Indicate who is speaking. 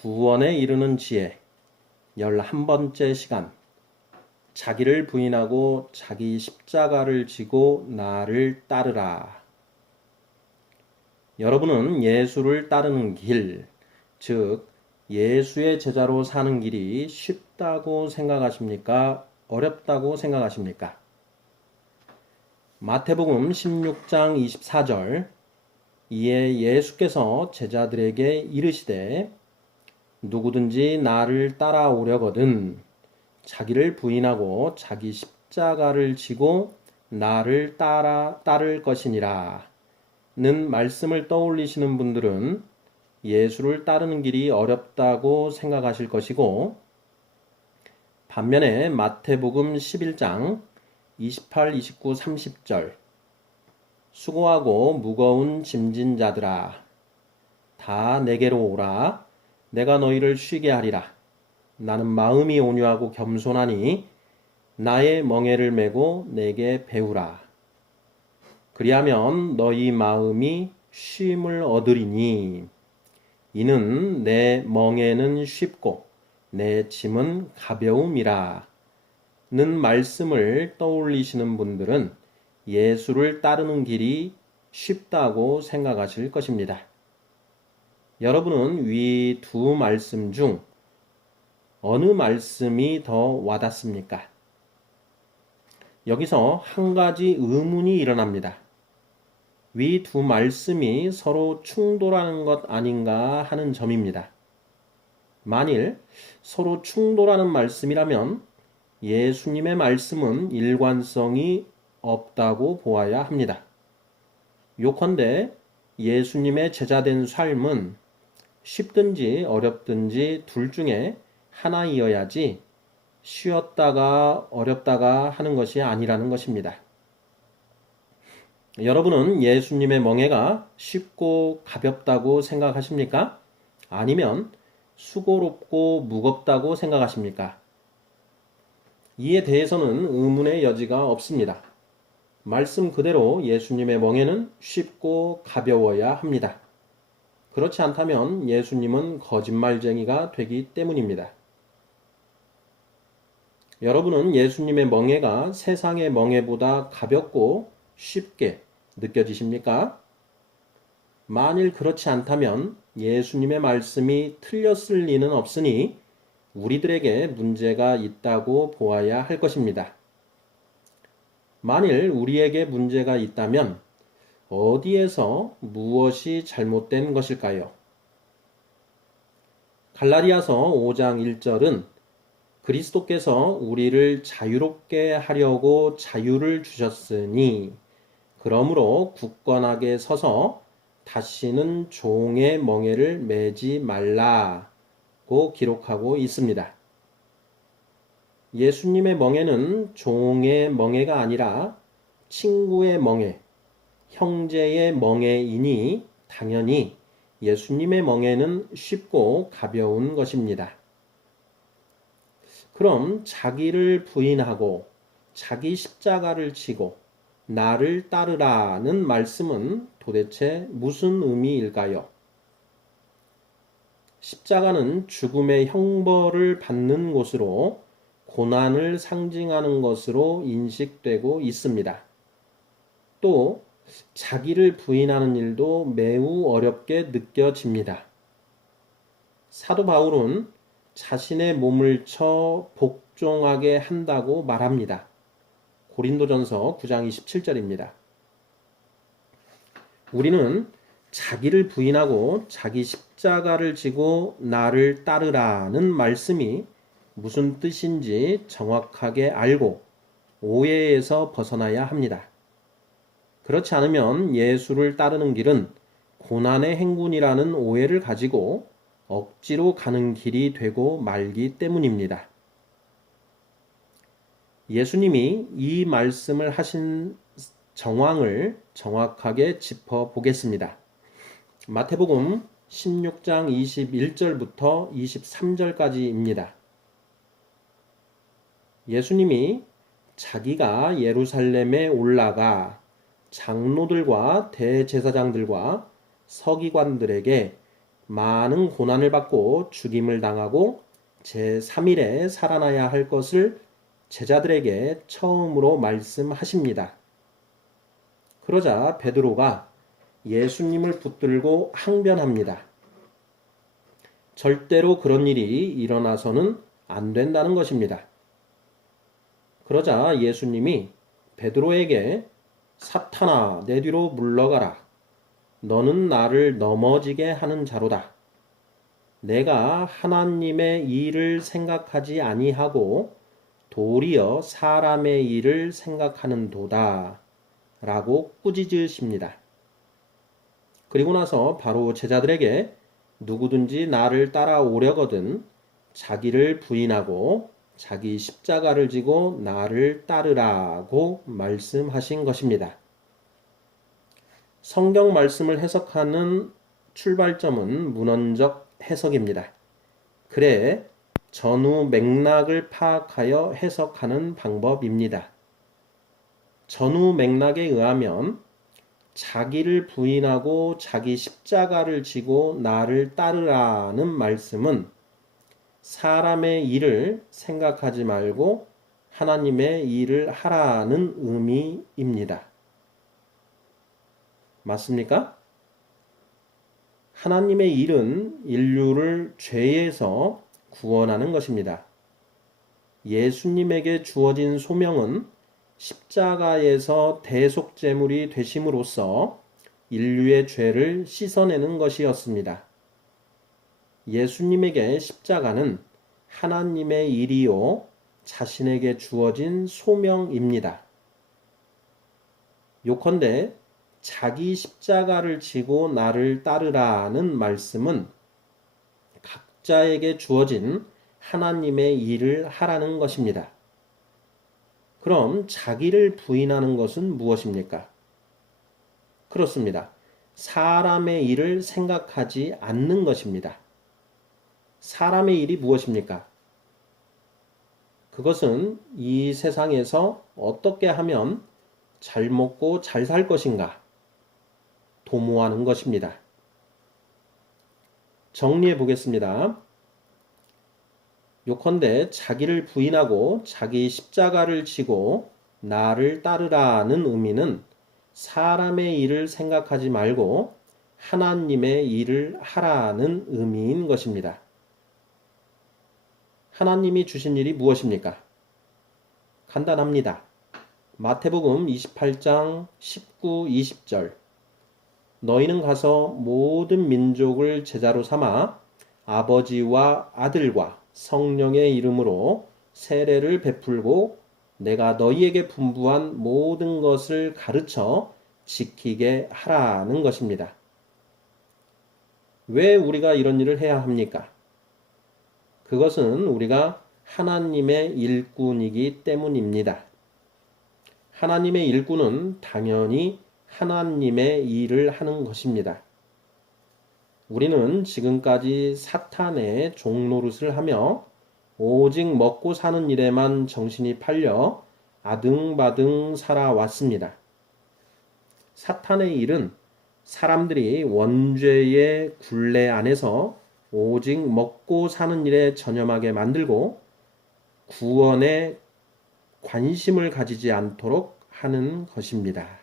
Speaker 1: 구원에 이르는 지혜 열한 번째 시간 자기를 부인하고 자기 십자가를 지고 나를 따르라. 여러분은 예수를 따르는 길, 즉 예수의 제자로 사는 길이 쉽다고 생각하십니까? 어렵다고 생각하십니까? 마태복음 16장 24절 이에 예수께서 제자들에게 이르시되 누구든지 나를 따라오려거든. 자기를 부인하고 자기 십자가를 지고 나를 따라 따를 것이니라. 는 말씀을 떠올리시는 분들은 예수를 따르는 길이 어렵다고 생각하실 것이고 반면에 마태복음 11장 28, 29, 30절. 수고하고 무거운 짐진 자들아 다 내게로 오라 내가 너희를 쉬게 하리라. 나는 마음이 온유하고 겸손하니 나의 멍에를 메고 내게 배우라. 그리하면 너희 마음이 쉼을 얻으리니 이는 내 멍에는 쉽고 내 짐은 가벼움이라. 는 말씀을 떠올리시는 분들은 예수를 따르는 길이 쉽다고 생각하실 것입니다. 여러분은 위 두 말씀 중 어느 말씀이 더 와닿습니까? 여기서 한 가지 의문이 일어납니다. 위 두 말씀이 서로 충돌하는 것 아닌가 하는 점입니다. 만일 서로 충돌하는 말씀이라면 예수님의 말씀은 일관성이 없다고 보아야 합니다. 요컨대 예수님의 제자된 삶은 쉽든지 어렵든지 둘 중에 하나이어야지 쉬었다가 어렵다가 하는 것이 아니라는 것입니다. 여러분은 예수님의 멍해가 쉽고 가볍다고 생각하십니까? 아니면 수고롭고 무겁다고 생각하십니까? 이에 대해서는 의문의 여지가 없습니다. 말씀 그대로 예수님의 멍에는 쉽고 가벼워야 합니다. 그렇지 않다면 예수님은 거짓말쟁이가 되기 때문입니다. 여러분은 예수님의 멍에가 세상의 멍에보다 가볍고 쉽게 느껴지십니까? 만일 그렇지 않다면 예수님의 말씀이 틀렸을 리는 없으니 우리들에게 문제가 있다고 보아야 할 것입니다. 만일 우리에게 문제가 있다면 어디에서 무엇이 잘못된 것일까요? 갈라디아서 5장 1절은 그리스도께서 우리를 자유롭게 하려고 자유를 주셨으니 그러므로 굳건하게 서서 다시는 종의 멍에를 매지 말라고 기록하고 있습니다. 예수님의 멍에는 종의 멍에가 아니라 친구의 멍에, 형제의 멍에이니 당연히 예수님의 멍에는 쉽고 가벼운 것입니다. 그럼 자기를 부인하고 자기 십자가를 지고 나를 따르라는 말씀은 도대체 무슨 의미일까요? 십자가는 죽음의 형벌을 받는 곳으로 고난을 상징하는 것으로 인식되고 있습니다. 또 자기를 부인하는 일도 매우 어렵게 느껴집니다. 사도 바울은 자신의 몸을 쳐 복종하게 한다고 말합니다. 고린도전서 9장 27절입니다. 우리는 자기를 부인하고 자기 십자가를 지고 나를 따르라는 말씀이 무슨 뜻인지 정확하게 알고 오해에서 벗어나야 합니다. 그렇지 않으면 예수를 따르는 길은 고난의 행군이라는 오해를 가지고 억지로 가는 길이 되고 말기 때문입니다. 예수님이 이 말씀을 하신 정황을 정확하게 짚어 보겠습니다. 마태복음 16장 21절부터 23절까지입니다. 예수님이 자기가 예루살렘에 올라가 장로들과 대제사장들과 서기관들에게 많은 고난을 받고 죽임을 당하고 제3일에 살아나야 할 것을 제자들에게 처음으로 말씀하십니다. 그러자 베드로가 예수님을 붙들고 항변합니다. 절대로 그런 일이 일어나서는 안 된다는 것입니다. 그러자 예수님이 베드로에게 사탄아 내 뒤로 물러가라. 너는 나를 넘어지게 하는 자로다. 내가 하나님의 일을 생각하지 아니하고 도리어 사람의 일을 생각하는 도다. 라고 꾸짖으십니다. 그리고 나서 바로 제자들에게 누구든지 나를 따라오려거든 자기를 부인하고 자기 십자가를 지고 나를 따르라고 말씀하신 것입니다. 성경 말씀을 해석하는 출발점은 문헌적 해석입니다. 그래 전후 맥락을 파악하여 해석하는 방법입니다. 전후 맥락에 의하면 자기를 부인하고 자기 십자가를 지고 나를 따르라는 말씀은 사람의 일을 생각하지 말고 하나님의 일을 하라는 의미입니다. 맞습니까? 하나님의 일은 인류를 죄에서 구원하는 것입니다. 예수님에게 주어진 소명은 십자가에서 대속제물이 되심으로써 인류의 죄를 씻어내는 것이었습니다. 예수님에게 십자가는 하나님의 일이요 자신에게 주어진 소명입니다. 요컨대 자기 십자가를 지고 나를 따르라는 말씀은 각자에게 주어진 하나님의 일을 하라는 것입니다. 그럼 자기를 부인하는 것은 무엇입니까? 그렇습니다. 사람의 일을 생각하지 않는 것입니다. 사람의 일이 무엇입니까? 그것은 이 세상에서 어떻게 하면 잘 먹고 잘 살 것인가 도모하는 것입니다. 정리해 보겠습니다. 요컨대 자기를 부인하고 자기 십자가를 지고 나를 따르라는 의미는 사람의 일을 생각하지 말고 하나님의 일을 하라는 의미인 것입니다. 하나님이 주신 일이 무엇입니까? 간단합니다. 마태복음 28장 19, 20절. 너희는 가서 모든 민족을 제자로 삼아 아버지와 아들과 성령의 이름으로 세례를 베풀고 내가 너희에게 분부한 모든 것을 가르쳐 지키게 하라는 것입니다. 왜 우리가 이런 일을 해야 합니까? 그것은 우리가 하나님의 일꾼이기 때문입니다. 하나님의 일꾼은 당연히 하나님의 일을 하는 것입니다. 우리는 지금까지 사탄의 종노릇을 하며 오직 먹고 사는 일에만 정신이 팔려 아등바등 살아왔습니다. 사탄의 일은 사람들이 원죄의 굴레 안에서 오직 먹고 사는 일에 전념하게 만들고 구원에 관심을 가지지 않도록 하는 것입니다.